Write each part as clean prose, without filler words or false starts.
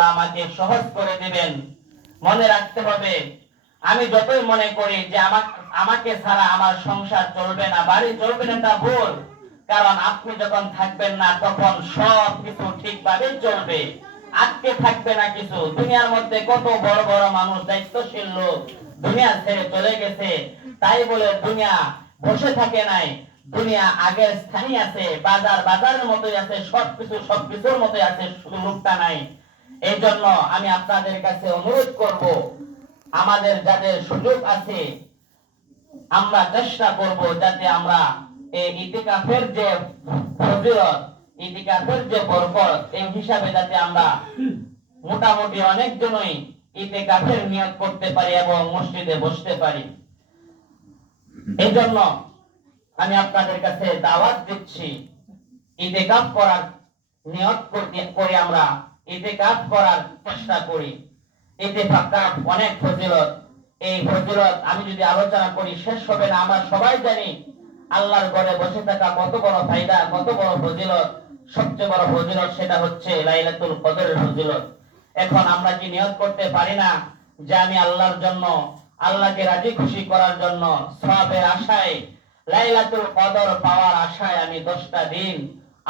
তাআলা আমাকে সহজ করে দিবেন। মনে রাখতে হবে, আমি যতই মনে করি যে আমাকে ছাড়া আমার সংসার চলবে না, বাড়ি চলবে না, তা ভুল। কারণ আপনি যখন থাকবেন না তখন সব কিছু ঠিকভাবে চলবে, আটকে থাকবে না কিছু। দুনিয়ার মধ্যে কত বড় বড় মানুষ, দায়িত্বশীল লোক দুনিয়া ছেড়ে চলে গেছে, তাই বলে দুনিয়া বসে থাকে নাই। দুনিয়া আগের স্থানই আছে, বাজার বাজারের মতোই আছে, সবকিছু সবকিছুর মতোই আছে, শুধু লোকটা নাই। এই জন্য আমি আপনাদের কাছে অনুরোধ করব, আমাদের যাদের সুযোগ আছে আমরা চেষ্টা করব যাতে আমরা এই ইতিকাফের যে ফজিলত, ইতিকাফের যে বরকত, এই হিসাবে যাতে আমরা মোটামুটি অনেকজনই ইতিকাফের নিয়ত করতে পারি এবং মসজিদে বসতে পারি। এই জন্য আমি আপনাদের কাছে দাওয়াত দিচ্ছি, ইতিকাফ করার নিয়ত করে আমরা ইতিকাফ করার চেষ্টা করি। ইতিকাফ অনেক ফজিলত, এই ফজিলত আমি যদি আলোচনা করি শেষ হবে না। আমরা সবাই জানি আল্লাহর ঘরে বসে থাকা কত বড় ফায়দা, কত বড় ফজিলত। সবচেয়ে বড় ফজিলত সেটা হচ্ছে লাইলাতুল কদরের ফজিলত। এখন আমরা কি নিয়ত করতে পারি না যে আমি আল্লাহর জন্য, আল্লাহকে রাজি খুশি করার জন্য, সওয়াবের আশায়, লাইলাতুল কদর পাওয়ার আশায় আমি 10টা দিন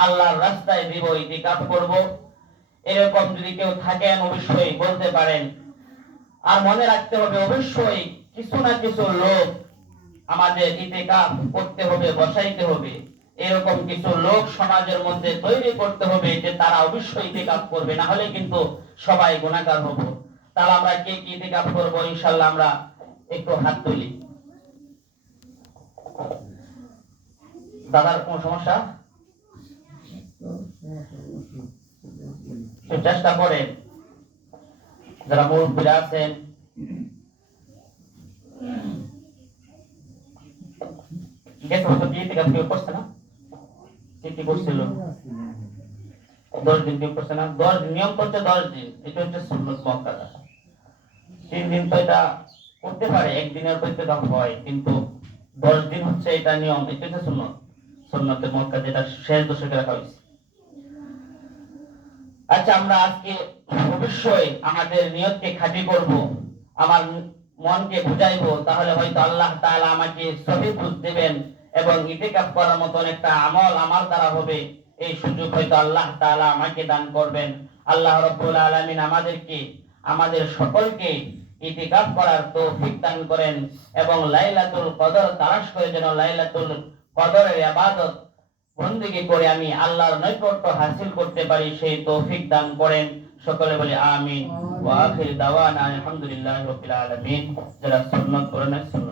আল্লাহর রাস্তায় দিব, ইতিকাফ করব? এরকম যদি কেউ থাকেন অবশ্যই বলতে পারেন। আর মনে রাখতে হবে, অবশ্যই কিছু না কিছু লোক আমাদের ইতিকাফ করতে হবে, বসাইতে হবে। এরকম কিছু লোক সমাজের মধ্যে তৈরি করতে হবে যে তারা অবশ্যই ইতিকাফ করবে, না হলে কিন্তু সবাই গুনাহগার হব। তাহলে আমরা কে কি ইতিকাফ করব? ইনশাআল্লাহ আমরা একটু হাত তুলি। দাদার কোন সমস্যা? চেষ্টা করেন যারা মুরব্বীরা আছেন। গেছে বছর কি ইতিকাফ কেউ করছে না? কি করছিল? 10 দিন কেউ করছে না? 10 নিয়ম করছে 10 দিন, এটা হচ্ছে সুন্নাত মুআক্কাদা। 3 দিন তো এটা করতে পারে, একদিনের পক্ষে তো হয়, কিন্তু 10 দিন হচ্ছে এটা নিয়ম, এটা হচ্ছে সুন্নাত, সুন্নাতে মুআক্কাদা, যেটা শেষ দশকে রাখা হয়েছে। আচ্ছা, আমরা আজকে অবশ্যই আমাদের নিয়তকে খাঁটি করব, আমার মনকে বুঝাইবো, তাহলে হয়তো আল্লাহ তাআলা আমাকে সঠিক বুঝ দেবেন এবং ইতিকাফ করার মতন একটা আমল আমার দ্বারা হবে। এই সুযোগ হয়তো আল্লাহ তাআলা আমাকে দান করবেন। আল্লাহ রাব্বুল আলামিন আমাদেরকে, আমাদের সকলকে ইতিকাফ করার তৌফিক দান করেন এবং লাইলাতুল কদর তালাশ করে যেন লাইলাতুল কদরের ইবাদত বন্দেগী করে আমি আল্লাহর নৈকট্য হাসিল করতে পারি, সেই তৌফিক দান করেন। সকলে বলি আমিন। ওয়া আখির দাওয়ানা আলহামদুলিল্লাহি রাব্বিল আলামিন। যারা সুন্নাত পড়েন সুন্নাত